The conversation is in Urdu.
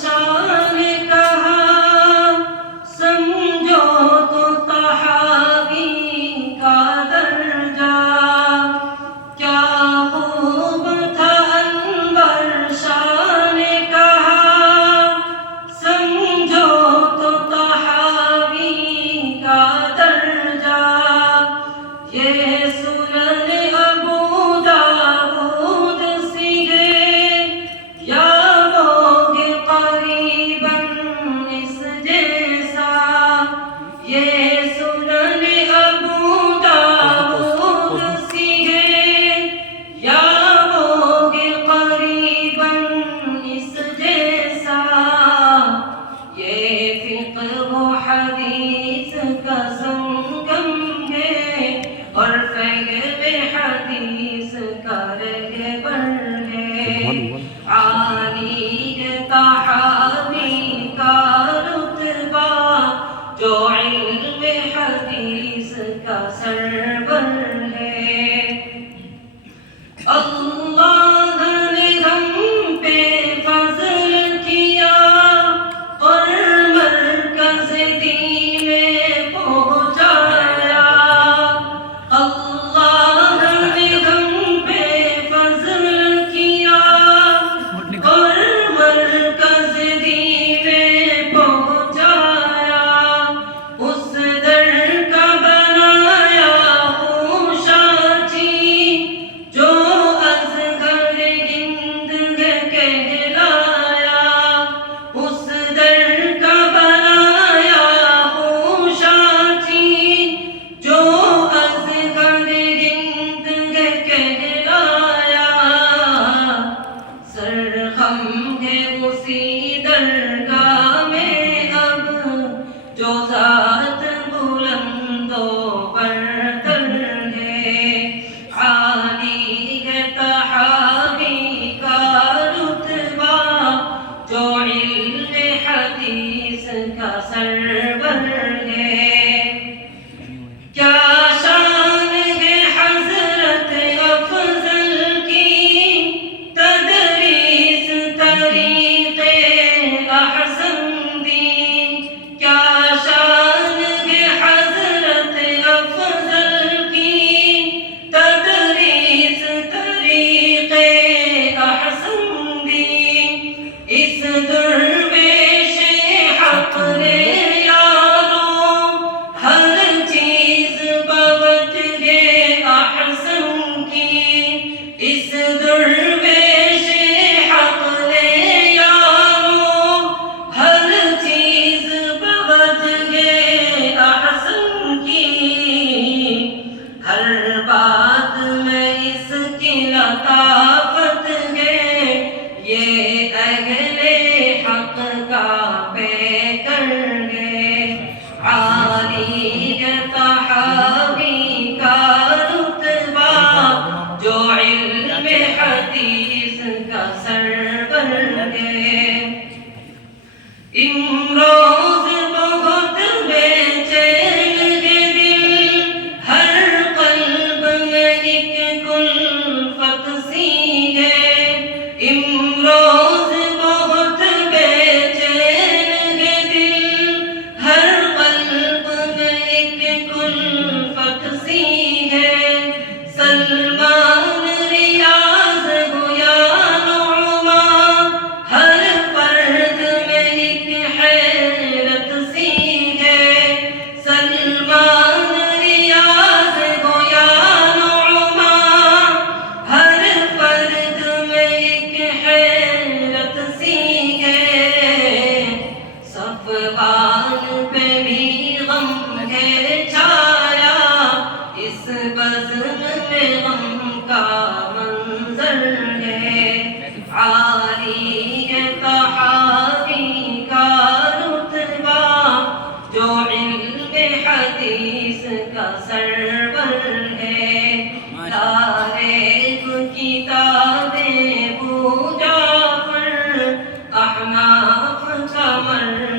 شان کہا سمجھو تو طحاوی کا درجہ کیا خوب تھا انور شان کہا سمجھو تو طحاوی کا درجہ یہ سنن ابو داؤد سی ہے یا لوگ قریباً اس جیسا یہ سنن ابو داؤد سی ہے یا لوگ قریباً اس جیسا یہ فقہ و حدیث کا سنگم ہے اور فہم حدیث کا رہبر ہے عالی ہے طحاوی کا رتبہ جو علم حدیث کا سرور ہے اللہ نے ہم پہ فضل کیا اور مرکز دین میں پہنچایا اللہ نے ہم پہ فضل کیا اور مرکز دین میں پہنچایا اس در کا بنایا ہوں شاچی جو ازغر ہند کہلایا اس در کا بنایا ہوں شاچی جو ازغر ہند کہلایا سرخم ہے اسی درگاہ میں اب جو ذات بلند و برتر ہے عالی ہے طحاوی کا رتبہ جو علم حدیث کا سرور ہے کیا شان ہے حضرت افضل کی تدریس طریق احسن دی کیا شان ہے حضرت افضل کی تدریس طریق احسن دی اس درویش حق نے یاروں ہر چیز بوجہ احسن کی اس درویش حق نے یاروں ہر چیز بوجہ احسن کی ہر بات میں اس کی لطافت ہے یہ اہل حق کا پیکر ہے عالی ہے طحاوی کا رتبہ جو علم حدیث کا سرور ہے امروز بہت بے چین ہے دل ہر قلب میں ایک کلفت سی ہے امروز بہت بے چین ہے دل ہر قلب میں ایک کلفت سی ہے سلمان ریاض ہو یا نعمان ہر فرد میں ایک حیرت سی ہے سلمان ریاض ہو یا نعمان ہر فرد میں ایک حیرت سی ہے صفوان پہ بھی غم ہے چھایا اس بزم میں غم کا منظر ہے عالی ہے طحاوی کا رتبہ جو علم حدیث کا سرور ہے تاریخ کتاب ابو جعفر احناف کا مرجع